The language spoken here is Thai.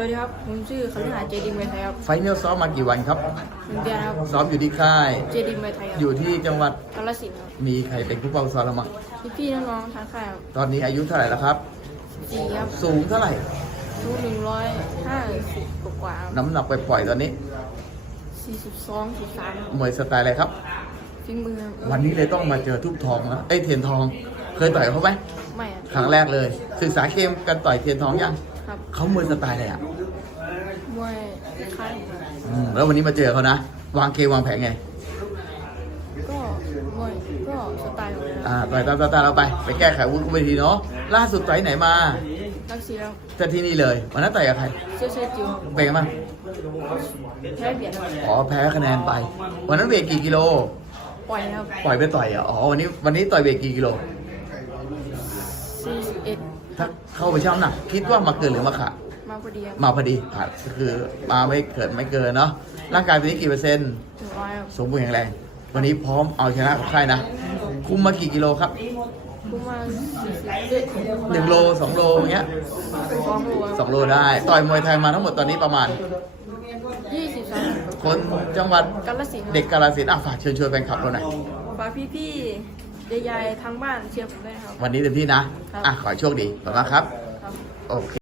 วัสดีครับผมชื่อคฤหาสน์เจดีเมย์ไทยครับไฟเนลซ้อมมากี่วันครับหนึ่งเดือนครับซ้อมอยู่ที่ค่าย เจดีเมย์ไทยครับอยู่ที่จังหวัดกาฬสินธุ์ครับมีใครเป็นผู้เฝ้าซ้อมเรามั้งพี่พี่ๆน้องๆทางค่ายครับตอนนี้อายุเท่าไหร่แล้วครับ สี่ครับสูงเท่าไหร่ ทุกหนึ่งร้อยห้าสิบกว่าๆน้ำหนักไปปล่อยๆตอนนี้สี่สิบสองสี่สามมวยสไตล์อะไรครับฟิงมือครับวันนี้เลยต้องมาเจอทุบทองนะเอ้ยเทียนทอง เคยต่อยเขาไหมไม่ครับครั้งแรกเลย ศึกษาเกมการต่อยเทียนทองยัง ครับเขามวยสไตล์อะไรอะมวยค่ายอืมแล้ววันนี้มาเจอเขานะ วางเกมวางแผนไง ก็มวยก็สไตล์ของผมอ่าต่อยตามสไตล์เราไป ไปแก้ไขวุ้นเวทีเนาะ ล่าสุดต่อยไหนมารักสีแล้วจะที่นี่เลยวันนั้นต่อยกับใครเชื่อเชื่อจิวครับเป็นไงบ้างแพ้เบียดครับอ๋อแพ้คะแนนไป วันนั้นเวทกี่กิโล ปล่อยครับปล่อยไปต่อยอะอ๋อวันนี้วันนี้ต่อยเวทกี่กิโลสี่สิบเอ็ด ถ้าเข้าไปช่างน้ำหนักคิดว่ามาเกินหรือมาขาดมาพอดีครับมาพอดีขาดก็คือมาไม่เกิดไม่เกินเนาะร่างกายตัวนี้กี่เปอร์เซ็นต์ถึงร้อยครับสมบูรณ์แข็งแรง วันนี้พร้อมเอาชนะกับใครนะ คุมมากี่กิโลครับกูมาสี่สิบเอ็ดหนึ่งโลสองโลอย่างเงี้ยสองโลสองโลได้ ต่อยมวยไทยมาทั้งหมดตอนนี้ประมาณ ยี่สิบสามคนจังหวัดกาลสินธุ์ครับเด็กกาลสินธุ์อะฝากเชิญชวนแฟนคลับเราหน่อย ฝากพี่ๆ ยายๆทางบ้านเชียร์ผมด้วยนะครับ วันนี้เต็มที่นะอะ ขอให้โชคดีขอบคุณมากครับ ครับ โอเค